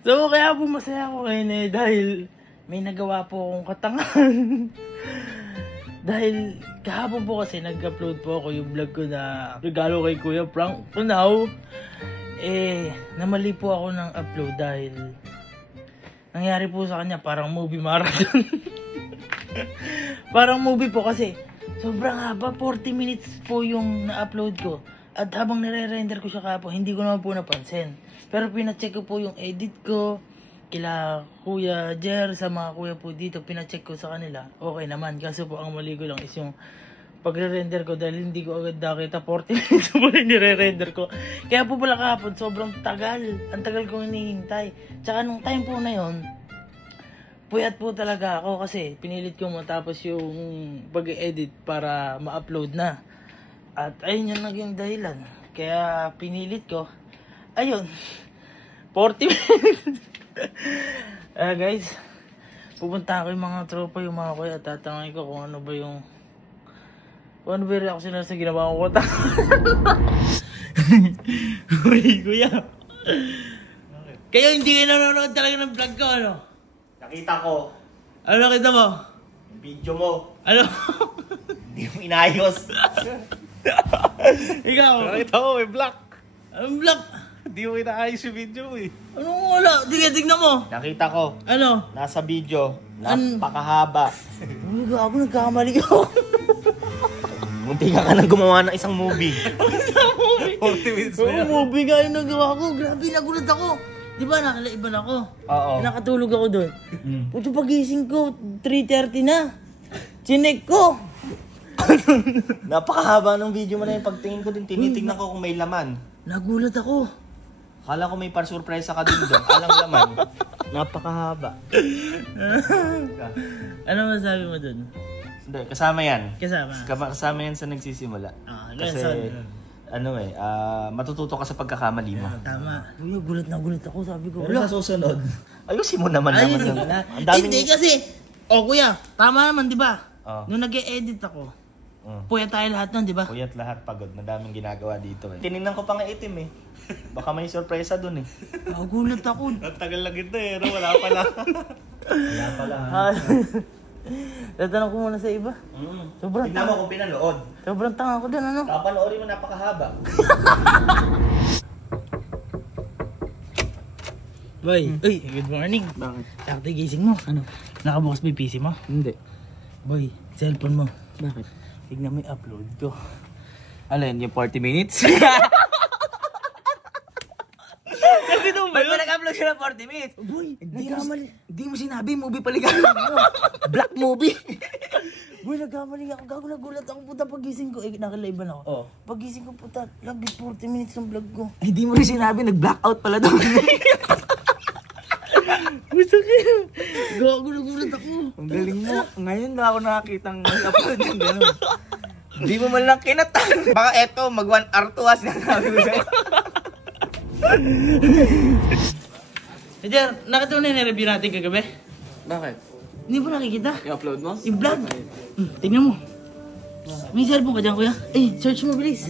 So, kaya po masaya ako ngayon eh, dahil may nagawa po akong katangahan. Dahil kahapon po kasi nag-upload po ako yung vlog ko na regalo kay Kuya Frank. For now, namali po ako ng upload dahil nangyari po sa kanya parang movie marathon. Parang movie po kasi sobrang haba, 40 minutes po yung na-upload ko. At habang nire-render ko siya kahapon, hindi ko naman po napansin. Pero pina-check ko po yung edit ko kila Kuya Jer, sa mga kuya po dito, pina-check ko sa kanila. Okay naman, kaso po ang mali ko lang is yung pagre-render ko dahil hindi ko agad nakita 40 minutes po rin nire-render ko. Kaya po pala kahapon, sobrang tagal. Ang tagal kong hinihintay. Tsaka nung time po na yon, puyat po talaga ako kasi pinilit ko matapos yung pag-edit para ma-upload na. At ayun yung naging dahilan. Kaya pinilit ko. Ayun, 40 minutes. Guys, pupunta ako yung mga tropa, yung mga kuya, at tatangin ko kung ano ba yung reaction nila sa ginawa ko. Uy, kuya. Kayo hindi kayo nanonood talaga ng vlog ko, ano? Nakita ko. Ano nakita mo? Yung video mo. Ano? Hindi mo inayos. Ikaw? Nakita ko, may black. Anong vlog? Hindi mo inaayos yung video mo eh. Anong wala? Tignan mo. Nakita ko. Ano? Nasa video. Napakahaba. Uy, gago, nagkamali ako. Munti ka nang gumawa ng isang movie. 40 minutes Oo, na yan. movie nga yung nagawa ko. Grabe, nagulat ako. Di ba, nakalaiban ako? Oo. Nakatulog ako doon. Puto pagising ko, 3:30 na. Chinek ko. Napakahaba ng video mo na yung pagtingin ko din. Tinitingnan ko kung may laman. Nagulat ako. Akala ko may par-surpresa ka din doon. Alang laman. Napakahaba. Ano masabi mo doon? Hindi, kasama yan. Kasama. Kasama yan sa nagsisimula. Kasi, matututo ka sa pagkakamali mo. Tama. Uy, gulat na gulat ako. Sabi ko, Pero sa susunod, ayusin mo naman ayun naman. na. Ang daming... Hindi kasi, kuya, tama naman, di ba? Oh. Nung nag-e-edit ako, puya tayo lahat nun, di ba? Puyat lahat, pagod. Madaming ginagawa dito eh. Tinignan ko pa nga itim eh. Baka may sorpresa dun eh. Gulat ako. Ang tagal lang ito eh, no? Wala pala. Wala pala. Tatanong ko muna sa iba. Sobrang Tignan mo kung pinanood. Sobrang tanga ko dun, ano? Kapanoorin mo, napakahaba. Boy, good morning. Bakit? Sakto gising mo. Ano? Nakabukas ba yung PC mo? Hindi. Boy, cellphone mo. Bakit? Tignan mo yung upload ko. Alin, yung 40 minutes? Ba't ba nag-upload ka ng 40 minutes? Boy, nagkamali. Hindi mo sinabi, movie paligaran mo. Black movie. Boy, nagkamali ako. Gago, nagulat ako. Puta, pagising ko. Nakaliban ako. Oh. Pagising ko, puta, lagit 40 minutes ng vlog ko. Hindi mo rin sinabi, nag-blackout pala daw. Gusto kayo. Gago, nagulat ako. Ang galing mo. Ngayon na ako nakakitang upload ng gano'n. Hindi mo man lang kinatan. Baka eto, mag 1 hour to as sinasabi ko sa'yo. Jer, nakita mo na yung review natin kagabi? Bakit? Hindi mo nakikita? I-upload mo? Yung vlog. Tingnan mo. May cellphone ka dyan, kuya? Search mo, bilis.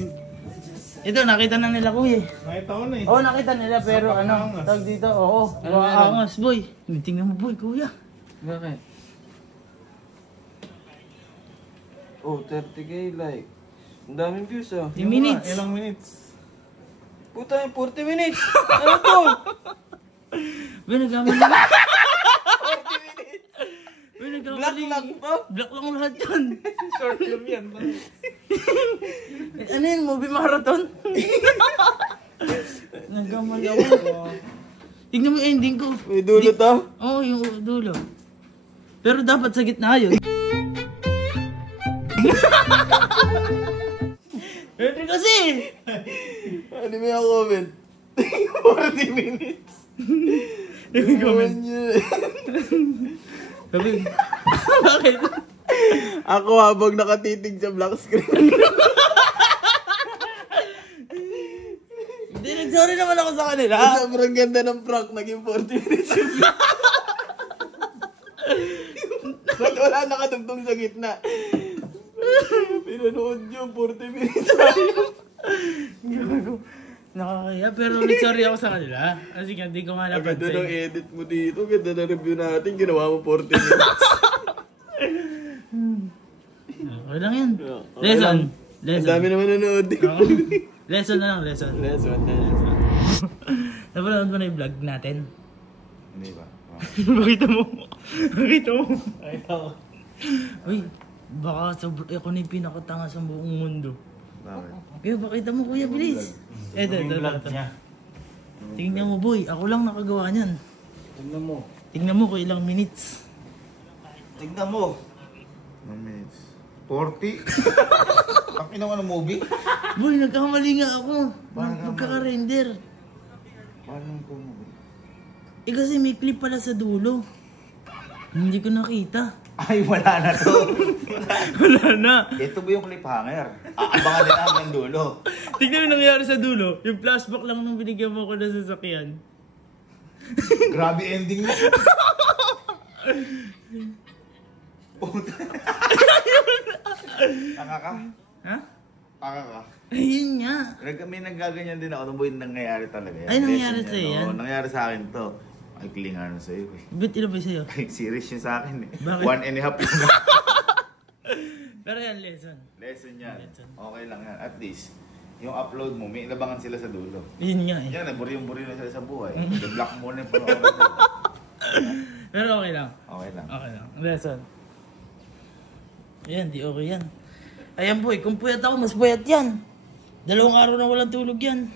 Ito, nakita na nila, kuya. Nakita ko na eh. Oo, nakita nila, pero ano, tawag dito, oo. Angas, boy. Tingnan mo, boy, kuya. Bakit? Oh, 30k like. Ang daming views ah. 10 minutes. Ilang minutes? Puta, 40 minutes! Ano to? Boy, nagkamali. 40 minutes! Boy, nagkamali. Black lang to? Black lang lahat yan. Short film yan. Ano yun, movie marathon? Nagkamali ako. Tingnan mo yung ending ko. May dulo to? Oo, yung dulo. Pero dapat sa gitna yun. Pwede kasi! Ano may ako comment? 40 minutes! Comment. Sabi, bakit? Ako habang nakatitig sa black screen. Hindi, nag-sorry naman ako sa kanila. Sobrang ganda ng prank, naging 40 minutes yung vlog. Ba't wala nakatugtong sa gitna? Pinanood nyo, 40 minutes. Gago. Nakakaya, pero sorry ako sa kanila. Kasi nga, hindi ko nga Ang ganda ng napansin. edit mo dito, ganda ng review natin, ginawa mo 40 minutes. Okay lang yan. Okay Lesson. lang. Ang Lesson. dami naman nanonood dito. Oo. Lesson na lang, lesson. Lesson. Napanood mo na yung vlog natin? Hindi ba? Bakita mo. Bakita mo. Nakita ko. Uy, baka ako na yung pinakatanga sa buong mundo. Bakit? Kaya bakita mo kuya, bilis. Ito. Tingnan mo boy, ako lang nakagawa niyan. Tingnan mo. Tingnan mo kung ilang minutes. Tignan mo. 1 minutes. 40? Ang inawa ng movie? Boy, nagkamali nga ako. Bakit Magkaka-render. Paano ko movie? Eh kasi may clip pala sa dulo. Hindi ko nakita. Ay, wala na to. Wala na. Ito ba yung cliffhanger? Abangan din hanggang dulo. Tingnan mo yung nangyari sa dulo. Yung flashback lang nung binigyan mo ko na sasakyan. Grabe ending mo. Tanga ka? Ha? Tanga ka? Ayun nga. May nagaganyan din ako nung buhay nangyayari talaga yan. Ay, nangyari Lesson sa'yo yan? Oo, nangyari sa akin to. Ay, klinga na sa'yo eh. Ba't ilo ba sa'yo? Ay, serious yun sa akin eh. Bakit? 1.5 lang. Pero yan, lesson. Lesson yan. Lesson. Okay lang yan. At least, yung upload mo, may inabangan sila sa dulo. Yun nga eh. Yan, naburi-buri na sila sa buhay. I-block mo na yung panoorin mo. Pero okay lang. Okay lang. Okay lang. Lesson. Ayan, di okay yan. Ayan boy, kung puyat ako, mas puyat yan. 2 araw na walang tulog yan.